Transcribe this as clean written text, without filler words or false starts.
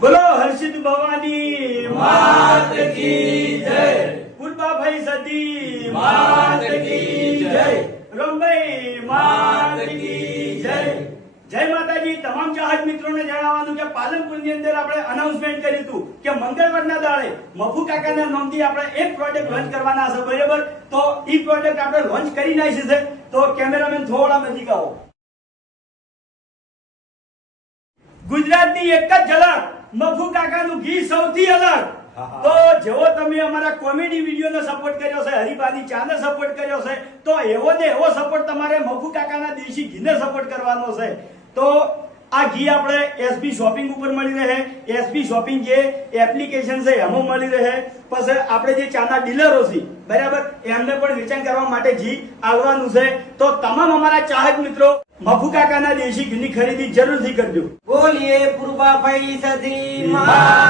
બોલો હર્ષિત ભવાની માત કી જય, પૂર્વાભાઈ સતી માત કી જય, રમભાઈ માત કી જય. જય માતાજી. તમામ ચાહક મિત્રોને જણાવવાનું કે પાલનપુરની અંદર આપણે અનાઉન્સમેન્ટ કર્યું હતું કે મંગળવારના દાડે મફુ કાકાના નામથી આપણે એક પ્રોજેક્ટ લોન્ચ કરવાના છે, બરાબર? તો એ પ્રોજેક્ટ આપણે લોન્ચ કરી નાખી છે. તો કેમેરામેન થોડા નજીક આવો. ગુજરાતની એક જ ઝલક, મફુ કાકાનું ઘી સૌથી અલગ. તો જેવો તમે અમારા કોમેડી વિડીયોને સપોર્ટ કર્યો છે, હરિભાની ચાને સપોર્ટ કર્યો છે, તો એવો ને એવો સપોર્ટ તમારે મફુ કાકાના દેશી ઘીને સપોર્ટ કરવાનો છે. તો આ ઘી આપણે એસબી શોપિંગ ઉપર મળી રહે. એસબી શોપિંગ જે એપ્લિકેશન છે એમાં મળી રહે. પછી આપણે જે ચાના ડીલરો છે, બરાબર, એમને પણ વેચાણ કરવા માટે ઘી આવવાનું છે. તો તમામ અમારા ચાહક મિત્રો મફુ કાકાના દેશી ઘીની ખરીદી જરૂરથી કરજો. બોલીએ પૂર્વાભાઈ સતી માત